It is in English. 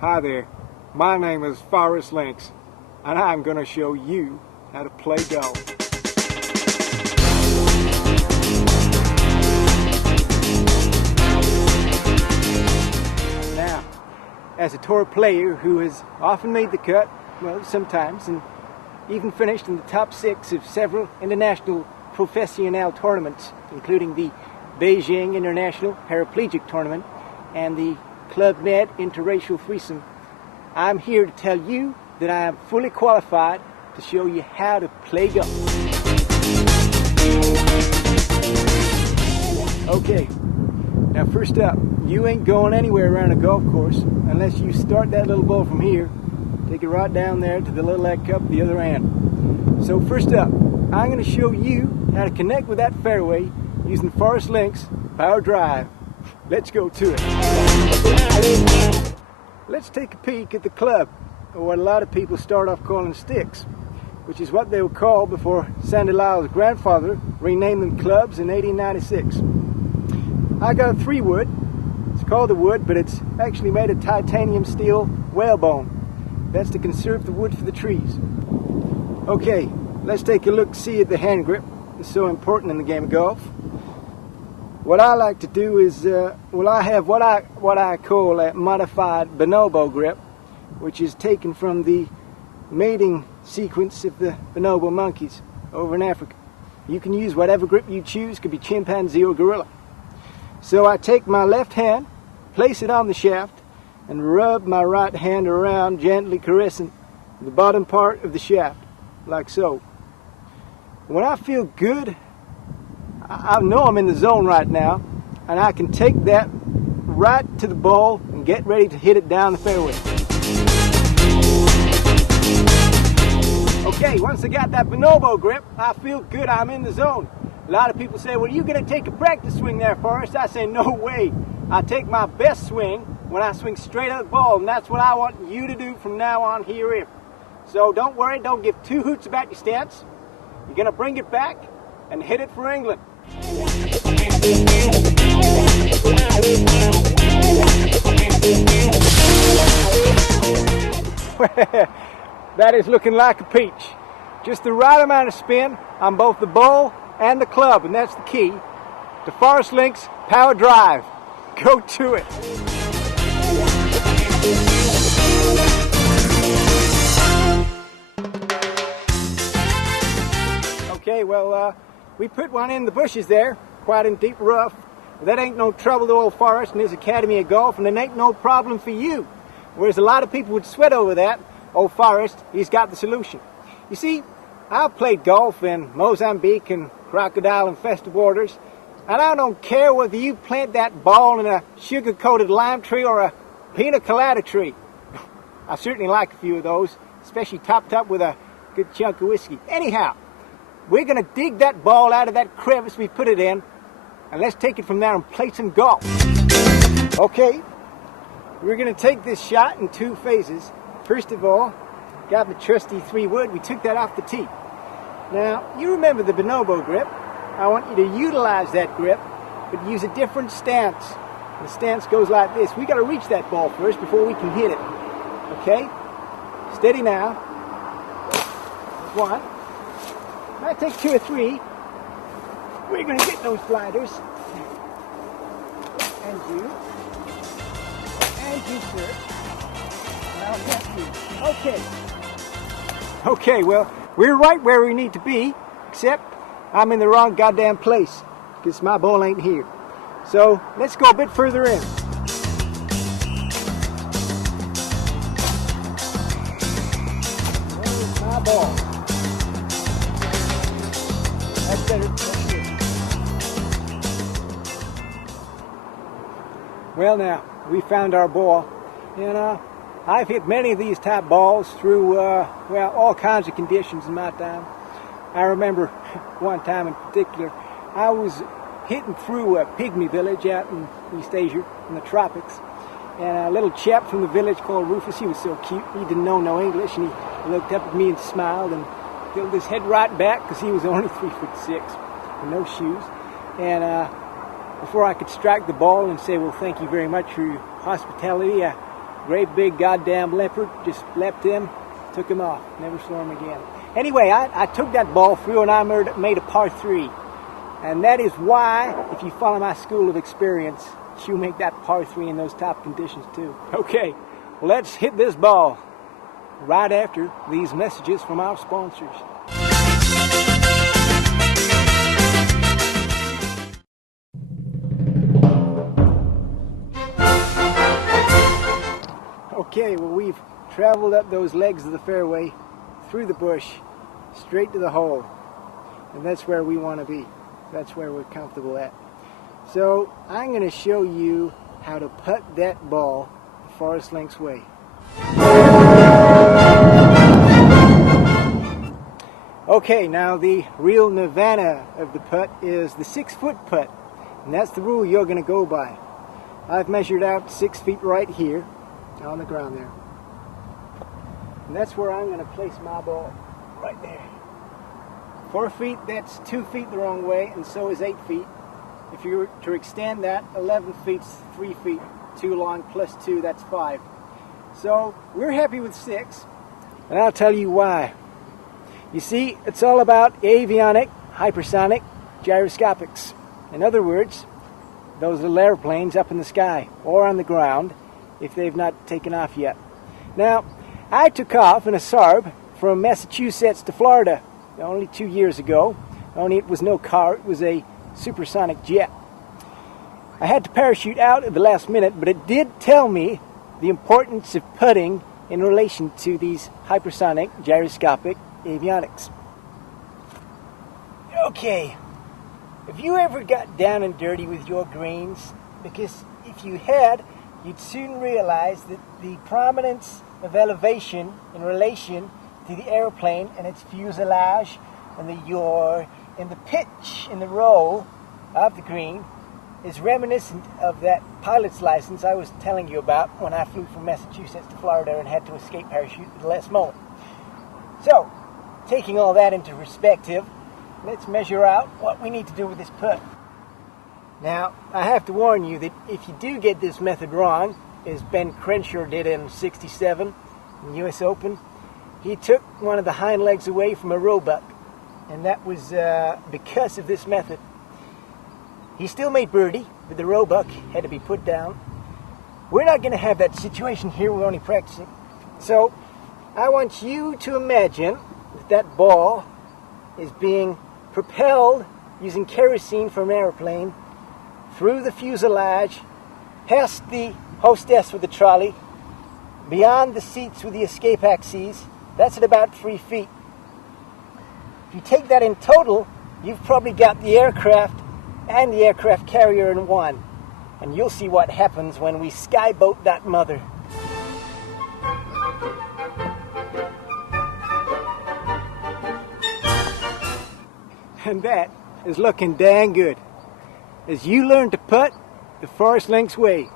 Hi there, my name is Forrest Linx, and I'm going to show you how to play golf. Now, as a tour player who has often made the cut, well, sometimes, and even finished in the top 6 of several international professional tournaments, including the Beijing International Paraplegic Tournament and the Club Med Interracial Threesome, I'm here to tell you that I am fully qualified to show you how to play golf. Okay, now first up, you ain't going anywhere around a golf course unless you start that little ball from here, take it right down there to the little egg cup the other end. So first up, I'm going to show you how to connect with that fairway using Forrest Linx Power Drive. Let's go to it. Let's take a peek at the club, or what a lot of people start off calling sticks, which is what they were called before Sandy Lyle's grandfather renamed them clubs in 1896. I got a 3-wood. It's called a wood, but it's actually made of titanium steel whalebone. That's to conserve the wood for the trees. Okay, let's take a look-see at the hand grip. It's so important in the game of golf. What I like to do is, I have what I call a modified bonobo grip, which is taken from the mating sequence of the bonobo monkeys over in Africa. You can use whatever grip you choose, could be chimpanzee or gorilla. So I take my left hand, place it on the shaft, and rub my right hand around, gently caressing the bottom part of the shaft, like so. When I feel good, I know I'm in the zone right now, and I can take that right to the ball and get ready to hit it down the fairway. Okay, once I got that bonobo grip, I feel good, I'm in the zone. A lot of people say, well, you're going to take a practice swing there, Forrest. I say, no way. I take my best swing when I swing straight at the ball, and that's what I want you to do from now on herein. So don't worry, don't give 2 hoots about your stance. You're going to bring it back and hit it for England. That is looking like a peach. Just the right amount of spin on both the ball and the club, and that's the key to Forrest Linx Power Drive. Go to it. Okay, well, we put one in the bushes there, quite in deep rough. That ain't no trouble to old Forrest and his Academy of Golf, and it ain't no problem for you. Whereas a lot of people would sweat over that, old Forrest, he's got the solution. You see, I've played golf in Mozambique and crocodile-infested waters, and I don't care whether you plant that ball in a sugar-coated lime tree or a pina colada tree. I certainly like a few of those, especially topped up with a good chunk of whiskey. Anyhow, we're going to dig that ball out of that crevice we put it in, and let's take it from there and play some golf. Okay, we're going to take this shot in 2 phases. First of all, got the trusty 3-wood. We took that off the tee. Now, you remember the bonobo grip. I want you to utilize that grip, but use a different stance. The stance goes like this. We got to reach that ball first before we can hit it. Okay? Steady now. 1. Might take 2 or 3. We're going to get those sliders. And you. And you, sir. And I'll get you. Okay. Okay, well, we're right where we need to be, except I'm in the wrong goddamn place, because my ball ain't here. So, let's go a bit further in. There's my ball. That's better. That's good. Well now, we found our ball. And I've hit many of these type balls through, all kinds of conditions in my time. I remember one time in particular, I was hitting through a pygmy village out in East Asia, in the tropics. And a little chap from the village called Rufus, he was so cute, he didn't know no English, and he looked up at me and smiled and filled his head right back, because he was only 3'6", with no shoes. And before I could strike the ball and say, well, thank you very much for your hospitality, I Great big goddamn leopard. Just leapt him, took him off. Never saw him again. Anyway, I took that ball through and I made a par 3. And that is why, if you follow my school of experience, you make that par 3 in those top conditions too. Okay, let's hit this ball right after these messages from our sponsors. Okay, well, we've traveled up those legs of the fairway, through the bush, straight to the hole. And that's where we want to be. That's where we're comfortable at. So I'm going to show you how to putt that ball the Forrest Linx way. Okay, now the real nirvana of the putt is the 6-foot putt. And that's the rule you're going to go by. I've measured out 6 feet right here on the ground there. And that's where I'm going to place my ball, right there. 4 feet, that's 2 feet the wrong way, and so is 8 feet. If you were to extend that, 11 feet's 3 feet. 2 long plus 2, that's 5. So we're happy with 6, and I'll tell you why. You see, it's all about avionic, hypersonic, gyroscopics. In other words, those little airplanes up in the sky or on the ground if they've not taken off yet. Now, I took off in a Sarb from Massachusetts to Florida only 2 years ago. Only it was no car, it was a supersonic jet. I had to parachute out at the last minute, but it did tell me the importance of putting in relation to these hypersonic gyroscopic avionics. Okay, have you ever got down and dirty with your greens? Because if you had, you'd soon realize that the prominence of elevation in relation to the airplane and its fuselage and the yaw and the pitch and the roll of the green is reminiscent of that pilot's license I was telling you about when I flew from Massachusetts to Florida and had to escape parachute at the last moment. So, taking all that into perspective, let's measure out what we need to do with this putt. Now, I have to warn you that if you do get this method wrong, as Ben Crenshaw did in '67 in the U.S. Open, he took one of the hind legs away from a roebuck, and that was because of this method. He still made birdie, but the roebuck had to be put down. We're not going to have that situation here, we're only practicing. So, I want you to imagine that that ball is being propelled using kerosene from an airplane through the fuselage, past the hostess with the trolley, beyond the seats with the escape axes. That's at about 3 feet. If you take that in total, you've probably got the aircraft and the aircraft carrier in one. And you'll see what happens when we skyboat that mother. And that is looking dang good as you learn to putt the Forrest Linx way.